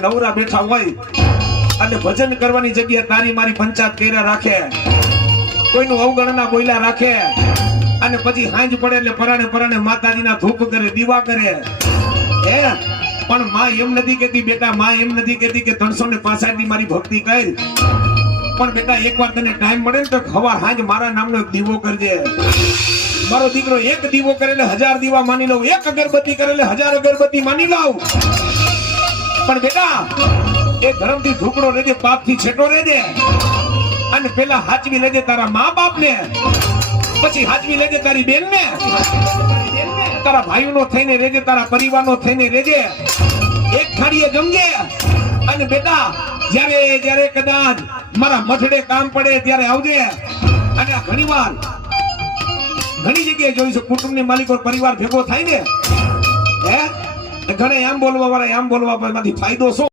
નવરા બેઠા હોય અને ભજન કરવાની જગ્યાએ તારી મારી પંચાયત કર્યા રાખે. કોઈનું અવગણના બોલ્યા રાખે. અને પછી હાંજ પડે એટલે પરાણે પરાણે માતાજીના ધૂપ કરે, દીવા કરે. હે? પણ માં એમ નથી કેતી બેટા, માં એમ નથી કેતી કે ત્રણસો ને ની મારી ભક્તિ કરી. પણ બેટા, એકવાર તને ટાઈમ મળે ને તો હવા હાંજ મારા નામનો એક દીવો કરજે. મારો દીકરો એક દીવો કરે એટલે હજાર દીવા માની લઉં, એક અગરબત્તી કરે એટલે હજાર અગરબત્તી માની લઉં. પણ બેટા, એ ધર્મથી ઢુકડો રહેજે પાપથી છેટો રહેજે અને પેલા હાચવી લેજે તારા મા બાપને પછી હાચવી લેજે તારી બેનને. તારા ભાઈઓનો થઈને રેજે તારા પરિવારનો થઈને રેજે એક ખાડીએ જમજે. અને બેટા, જ્યારે જ્યારે કદાચ મારા મઠડે કામ પડે, ત્યારે આવજે. અને ઘણીવાર, ઘણી જગ્યાએ જોઈશું છે, કુટુંબની માલિકો, પરિવાર ભેગો થાય ને ઘણા એમ બોલવા વાળા એમ બોલવા એમાંથી ફાયદો શું?